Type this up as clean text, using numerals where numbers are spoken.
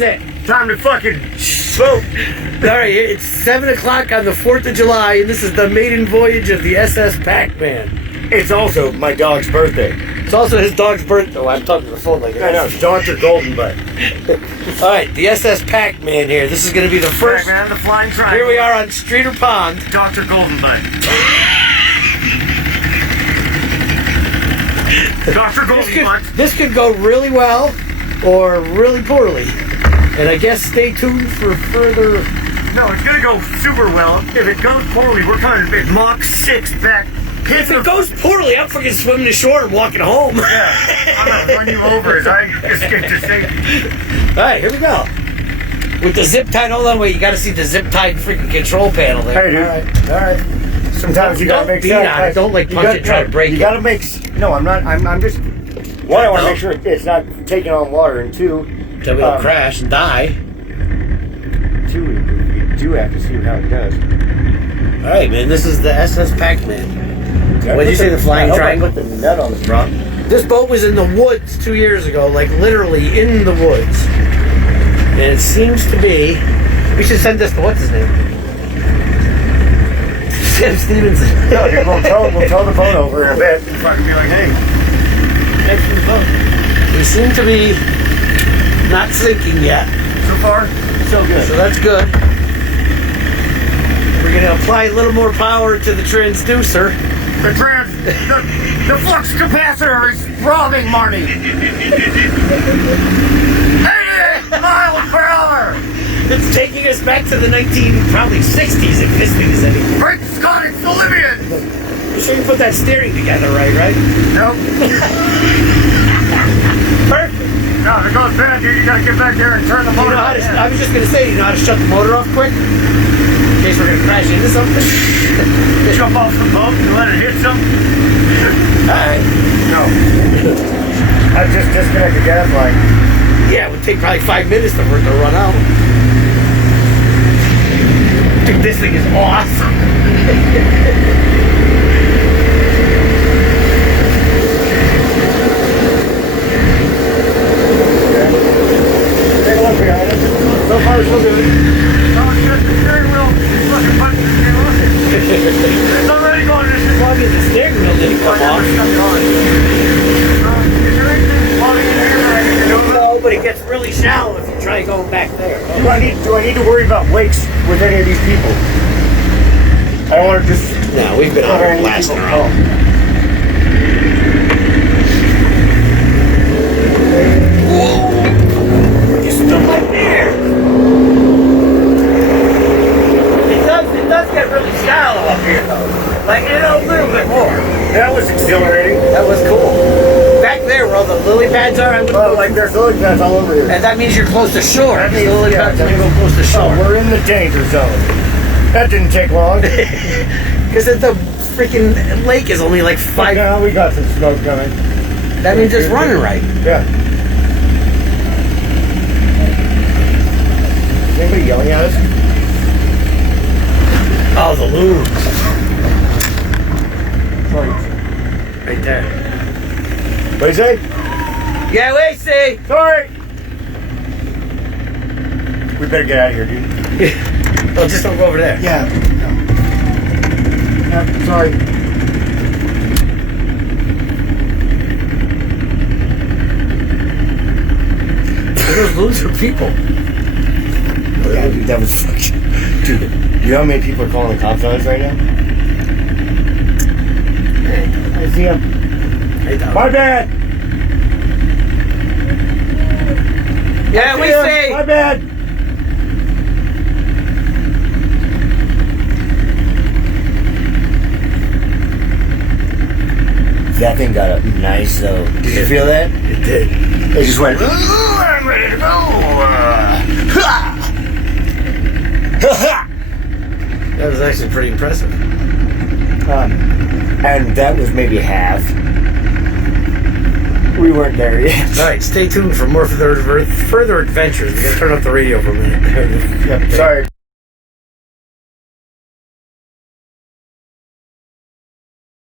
is it? Time to fucking vote. Alright, it's 7 o'clock on the 4th of July, and this is the maiden voyage of the SS Pac-Man. It's also my dog's birthday. It's also his dog's birthday. Oh, I'm talking to the phone like I know, Dr. Golden Butt. Alright, the SS Pac-Man here. This is going to be the first. Pac-Man, the flying triangle. Here we are on Streeter Pond. Dr. Golden Butt. Dr. Golden Butt. This could go really well or really poorly. And I guess stay tuned for further. No, it's gonna go super well. If it goes poorly, we're coming at Mach 6 back. If it goes poorly, I'm freaking swimming to shore and walking home. Yeah, I'm gonna run you over as I escape to safety. Alright, here we go. With the zip tied, hold on, wait, you gotta see the zip tied freaking control panel there. Hey, dude. Alright. Sometimes you gotta make beat on it. Don't like punch it, try to break it. You gotta make. No, I'm not. I'm just. One, I want to make sure it's not taking on water, and two. So we don't crash and die. Two, you do have to see how it does. Alright, man, this is the SS Pac-Man. What did you say, the flying triangle? I put the nut on the front. This boat was in the woods 2 years ago, like literally in the woods. And it seems to be. We should send this to what's his name? Sam Stevenson. No, dude, we'll tow the boat over in a bit and fucking be like, hey. Thanks for the boat. We seem to be not sinking yet. So far, so good. So that's good. We're going to apply a little more power to the transducer. The flux capacitor is throbbing, Marty. 88 miles per hour. It's taking us back to the probably 60s if this thing is anything. Great Scott, it's Olympian. You sure you put that steering together right? Nope. Perfect. No, if it goes bad, dude, you gotta get back there and turn the motor off. I was just going to say, you know how to shut the motor off quick? In case we're going to crash into something? Jump off the boat and let it hit something? Alright. No. I just disconnected the gas line. Yeah, it would take probably 5 minutes for it to run out. Dude, this thing is awesome. Take a look behind us. So far, so good. No, it's just the steering wheel. Fucking punching the steering wheel. It's already going to this. Well, I mean, the steering wheel didn't come off. Is there anything floating in here that I need to know about? No, but it gets really shallow if you try going back there. Do I need to worry about wakes with any of these people? I don't want to just. No, we've been out here blasting around. You stuck right there. It does get really shallow up here, though. Like, a little bit more. That was exhilarating. That was cool. Back there where all the lily pads are, Well, like there's lily pads all over here. and that means you're close to shore. That The means- lily yeah, pads that when you go means- close to Oh, shore. we're in the danger zone. That didn't take long. Because the freaking lake is only like 5. No, we got some smoke coming. That means it's running right. Yeah. Is anybody yelling at us? Oh, the loon. Sorry. Right there. What do you say? Yeah, we see. Sorry. We better get out of here, dude. Oh, just don't go over there. Yeah. Yeah, sorry. Those loons are people. Yeah, dude, that was fucking. Dude, you know how many people are calling the cops on us right now? I see him. Hey, dog. My bad. Yeah, we see. My bad. That thing got up nice though. Did you feel that? It did. It just went. I'm ready to go. That was actually pretty impressive. And that was maybe half. We weren't there yet. All right, stay tuned for more further adventures. We gotta turn up the radio for a minute. Yep, sorry.